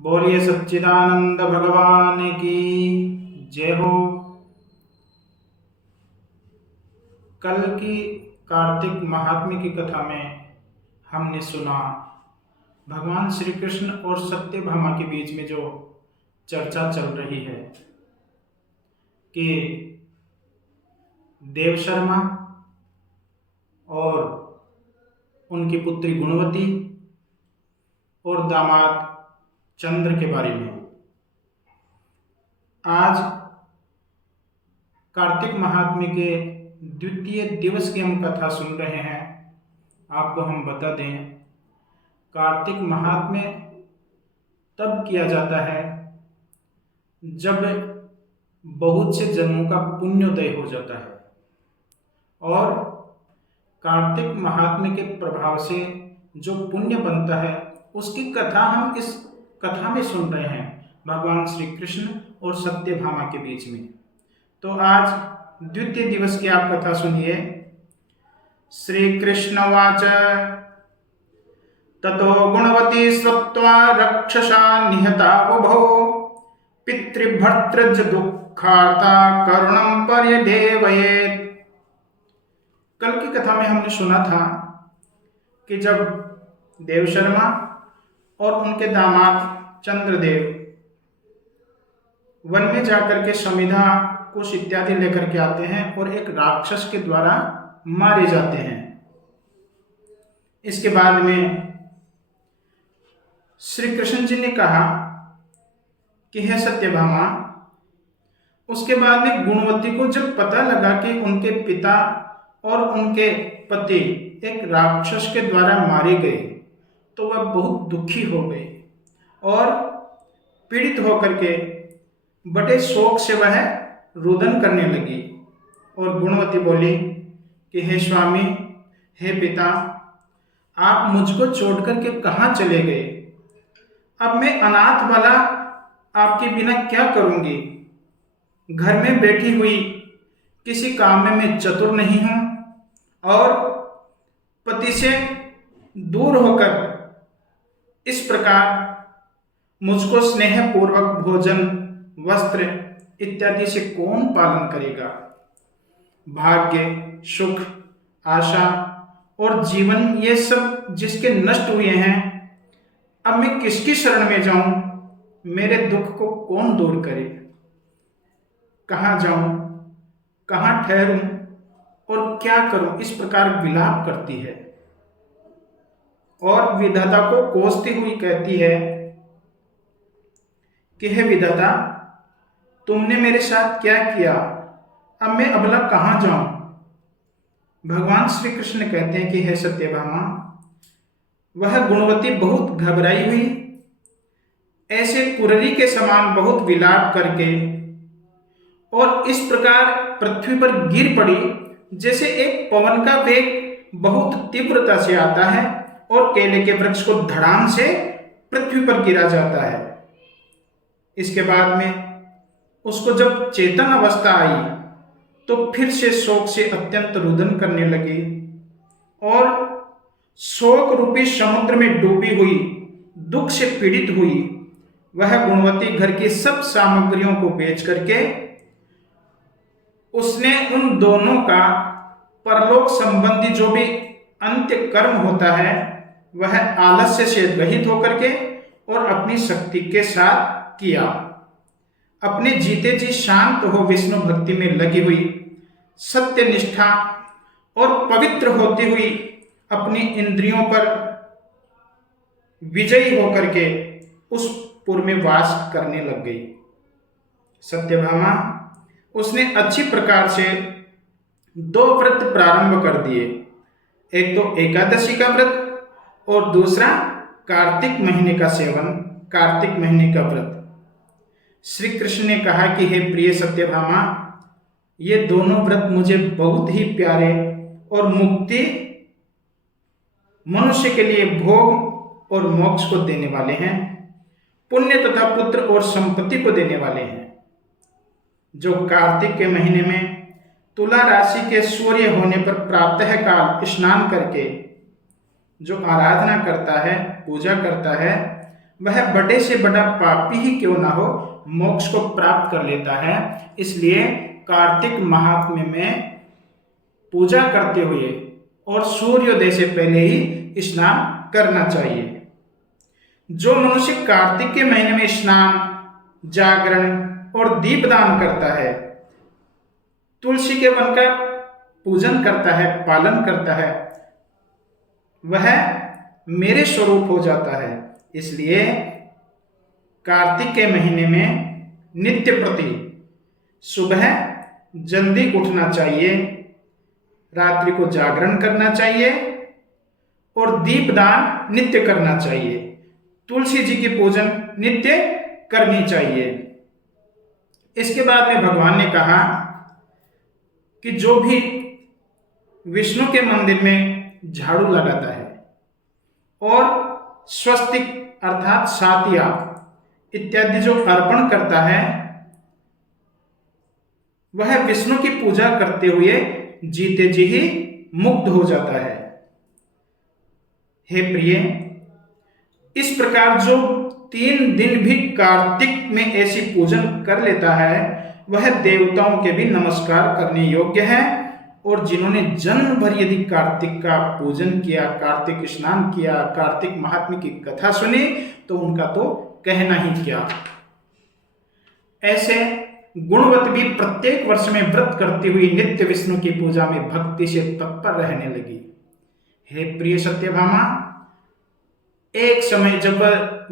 बोलिए सच्चिदानंद भगवान की जय हो। कल की कार्तिक महात्म्य की कथा में हमने सुना भगवान श्री कृष्ण और सत्यभामा के बीच में जो चर्चा चल रही है कि देव शर्मा और उनकी पुत्री गुणवती और दामाद चंद्र के बारे में। आज कार्तिक महात्म्य के द्वितीय दिवस की हम कथा सुन रहे हैं। आपको हम बता दें, कार्तिक महात्म्य तब किया जाता है जब बहुत से जन्मों का पुण्योदय हो जाता है, और कार्तिक महात्म्य के प्रभाव से जो पुण्य बनता है उसकी कथा हम इस कथा में सुन रहे हैं, भगवान श्री कृष्ण और सत्यभामा के बीच में। तो आज द्वितीय दिवस की आप कथा सुनिए। श्री कृष्णवाच ततो गुणवती श्रुत्वा रक्षसा निहता उभौ पितृभर्तृज दुःखार्ता करुणं पर्यदेवयेत्। कल की कथा में हमने सुना था कि जब देव शर्मा और उनके दामाद चंद्रदेव वन में जाकर के समिधा कुश इत्यादि लेकर के आते हैं और एक राक्षस के द्वारा मारे जाते हैं। इसके बाद में श्री कृष्ण जी ने कहा कि हे सत्यभामा, उसके बाद में गुणवती को जब पता लगा कि उनके पिता और उनके पति एक राक्षस के द्वारा मारे गए तो वह बहुत दुखी हो गई और पीड़ित होकर के बड़े शोक से वह रुदन करने लगी। और गुणवती बोली कि हे स्वामी, हे पिता, आप मुझको छोड़ करके कहाँ चले गए? अब मैं अनाथ वाला आपके बिना क्या करूंगी? घर में बैठी हुई किसी काम में मैं चतुर नहीं हूं और पति से दूर होकर इस प्रकार मुझको स्नेह पूर्वक भोजन, वस्त्र इत्यादि से कौन पालन करेगा? भाग्य, सुख, आशा और जीवन ये सब जिसके नष्ट हुए हैं, अब मैं किसकी शरण में जाऊं? मेरे दुख को कौन दूर करे? कहाँ जाऊं, कहाँ ठहरूं और क्या करूं? इस प्रकार विलाप करती है और विधाता को कोसती हुई कहती है कि हे विधाता, तुमने मेरे साथ क्या किया? अब मैं अबला कहाँ जाऊं? भगवान श्री कृष्ण कहते हैं कि हे सत्यभामा, वह गुणवती बहुत घबराई हुई ऐसे कुररी के समान बहुत विलाप करके और इस प्रकार पृथ्वी पर गिर पड़ी जैसे एक पवन का वेग बहुत तीव्रता से आता है और केले के वृक्ष को धड़ाम से पृथ्वी पर गिरा जाता है। इसके बाद में उसको जब चेतन अवस्था आई तो फिर से शोक से अत्यंत रुदन करने लगी और शोक रूपी समुद्र में डूबी हुई, दुख से पीड़ित हुई। वह गुणवती घर की सब सामग्रियों को बेच करके उसने उन दोनों का परलोक संबंधी जो भी अंत्य कर्म होता है वह आलस्य से रहित होकर के और अपनी शक्ति के साथ किया। अपने जीते जी शांत हो विष्णु भक्ति में लगी हुई, सत्य निष्ठा और पवित्र होती हुई अपनी इंद्रियों पर विजयी होकर के उस पुर में वास करने लग गई। सत्यभामा उसने अच्छी प्रकार से 2 व्रत प्रारंभ कर दिए, एक तो एकादशी का व्रत और दूसरा कार्तिक महीने का सेवन, कार्तिक महीने का व्रत। श्री कृष्ण ने कहा कि हे प्रिय सत्यभामा, ये दोनों व्रत मुझे बहुत ही प्यारे और मुक्ति, मनुष्य के लिए भोग और मोक्ष को देने वाले हैं, पुण्य तथा पुत्र और संपत्ति को देने वाले हैं। जो कार्तिक के महीने में तुला राशि के सूर्य होने पर प्रातः काल स्नान करके जो आराधना करता है, पूजा करता है, वह बड़े से बड़ा पापी ही क्यों ना हो, मोक्ष को प्राप्त कर लेता है। इसलिए कार्तिक महात्म्य में पूजा करते हुए और सूर्योदय से पहले ही स्नान करना चाहिए। जो मनुष्य कार्तिक के महीने में स्नान, जागरण और दीपदान करता है, तुलसी के वन का पूजन करता है, पालन करता है, वह मेरे स्वरूप हो जाता है। इसलिए कार्तिक के महीने में नित्य प्रति सुबह जल्दी उठना चाहिए, रात्रि को जागरण करना चाहिए और दीपदान नित्य करना चाहिए। तुलसी जी की पूजन नित्य करनी चाहिए। इसके बाद में भगवान ने कहा कि जो भी विष्णु के मंदिर में झाड़ू लगाता है और स्वस्तिक अर्थात सातिया इत्यादि जो अर्पण करता है, वह विष्णु की पूजा करते हुए जीते जी ही मुक्त हो जाता है। हे प्रिय, इस प्रकार जो 3 दिन भी कार्तिक में ऐसी पूजन कर लेता है, वह देवताओं के भी नमस्कार करने योग्य है। और जिन्होंने जन्म भर यदि कार्तिक का पूजन किया, कार्तिक स्नान किया, कार्तिक महात्म्य की कथा सुनी, तो उनका तो कहना ही क्या। ऐसे गुणवत भी प्रत्येक वर्ष में व्रत करती हुई नित्य विष्णु की पूजा में भक्ति से तत्पर रहने लगी। हे प्रिय सत्यभामा, एक समय जब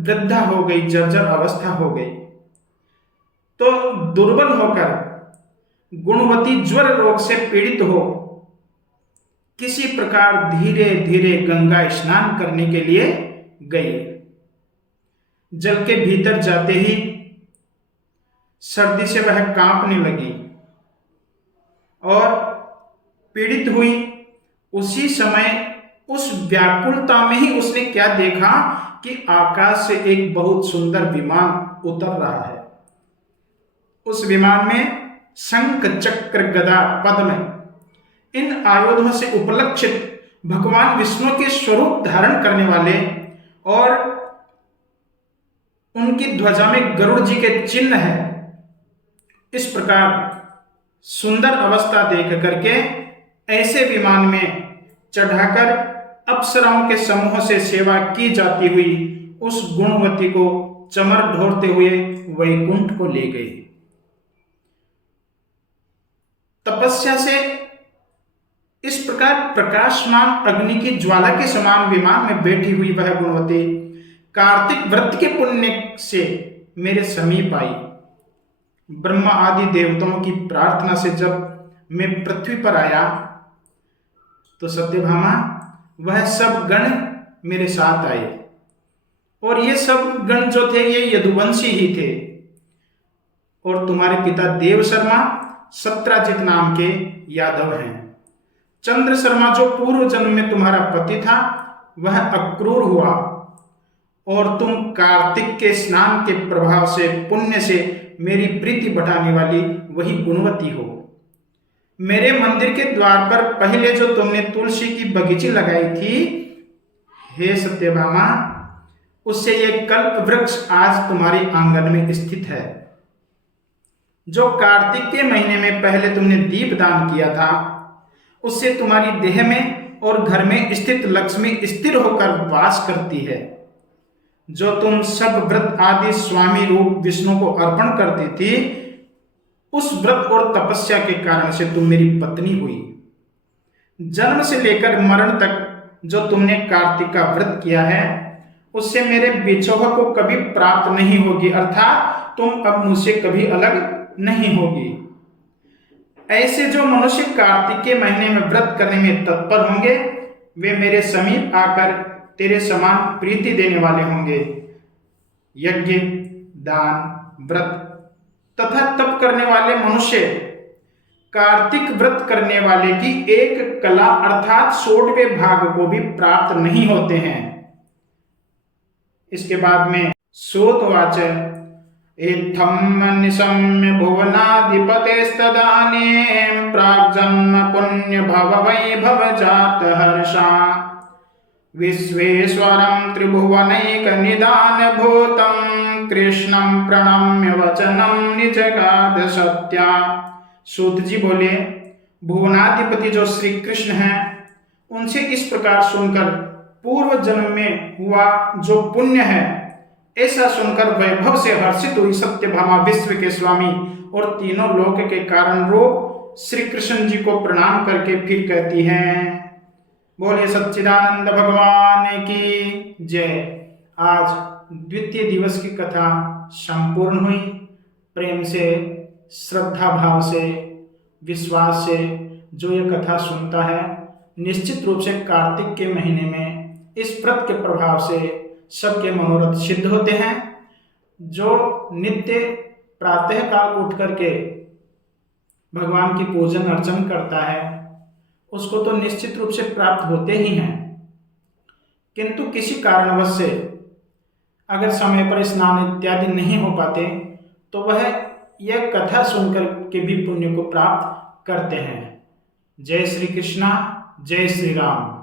वृद्धा हो गई, जर्जर अवस्था हो गई, तो दुर्बल होकर गुणवती ज्वर रोग से पीड़ित हो किसी प्रकार धीरे धीरे गंगा स्नान करने के लिए गई। जल के भीतर जाते ही सर्दी से वह कांपने लगी और पीड़ित हुई। उसी समय उस व्याकुलता में ही उसने क्या देखा कि आकाश से एक बहुत सुंदर विमान उतर रहा है। उस विमान में शंख, चक्र, गदा, पद्म इन आयुधों से उपलक्षित भगवान विष्णु के स्वरूप धारण करने वाले और उनकी ध्वजा में गरुड़ जी के चिन्ह है। इस प्रकार सुंदर अवस्था देख करके ऐसे विमान में चढ़ाकर अप्सराओं के समूह से सेवा की जाती हुई उस गुणवती को चमर ढोरते हुए वैकुंठ को ले गई। तपस्या से इस प्रकार प्रकाशमान अग्नि की ज्वाला के समान विमान में बैठी हुई वह गुणवती कार्तिक व्रत के पुण्य से मेरे समीप आई। ब्रह्मा आदि देवताओं की प्रार्थना से जब मैं पृथ्वी पर आया, तो सत्यभामा वह सब गण मेरे साथ आए। और ये सब गण जो थे, ये यदुवंशी ही थे। और तुम्हारे पिता देव शर्मा सत्राजित नाम के यादव हैं। चंद्र शर्मा जो पूर्व जन्म में तुम्हारा पति था, वह अक्रूर हुआ। और तुम कार्तिक के स्नान के प्रभाव से, पुण्य से मेरी प्रीति बढ़ाने वाली वही गुणवती हो। मेरे मंदिर के द्वार पर पहले जो तुमने तुलसी की बगीची लगाई थी, हे सत्यभामा, उससे ये कल्प वृक्ष आज तुम्हारे आंगन में स्थित है। जो कार्तिक के महीने में पहले तुमने दीपदान किया था, उससे तुम्हारी देह में और घर में स्थित लक्ष्मी स्थिर होकर वास करती है। जो तुम सब व्रत आदि स्वामी रूप विष्णु को अर्पण करती थी, उस व्रत और तपस्या के कारण से तुम मेरी पत्नी हुई। जन्म से लेकर मरण तक जो तुमने कार्तिक का व्रत किया है, उससे मेरे विछोह को कभी प्राप्त नहीं होगी, अर्थात तुम अब मुझसे कभी अलग नहीं होगी। ऐसे जो मनुष्य कार्तिक के महीने में व्रत करने में तत्पर होंगे, वे मेरे समीप आकर तेरे समान प्रीति देने वाले होंगे। यज्ञ, दान, व्रत तथा तप करने वाले मनुष्य कार्तिक व्रत करने वाले की एक कला अर्थात 100वें भाग को भी प्राप्त नहीं होते हैं। इसके बाद में सूतवाच इत्थम निशम्य भुवनाधिपतेस्तदानीं प्राग्जन्म पुण्य भव वैभव जात हर्षा विश्वेश्वरं त्रिभुवनैकनिदानभूतं कृष्णं प्रणम्य वचनं निजगाद सत्या। सूत जी बोले, भुवनाधिपति जो श्री कृष्ण हैं, उनसे इस प्रकार सुनकर पूर्व जन्म में हुआ जो पुण्य है, ऐसा सुनकर वैभव से हर्षित हुई सत्यभामा विश्व के स्वामी और तीनों लोक के कारण रूप श्री कृष्ण जी को प्रणाम करके फिर कहती हैं, बोले सच्चिदानंद भगवान की जय। आज द्वितीय दिवस की कथा संपूर्ण हुई। प्रेम से, श्रद्धा भाव से, विश्वास से जो ये कथा सुनता है, निश्चित रूप से कार्तिक के महीने में इस व्रत के प्रभाव से सबके मनोरथ सिद्ध होते हैं। जो नित्य प्रातः काल उठ करके भगवान की पूजन अर्चन करता है, उसको तो निश्चित रूप से प्राप्त होते ही हैं, किंतु किसी कारणवश से अगर समय पर स्नान इत्यादि नहीं हो पाते तो वह यह कथा सुनकर के भी पुण्य को प्राप्त करते हैं। जय श्री कृष्णा, जय श्री राम।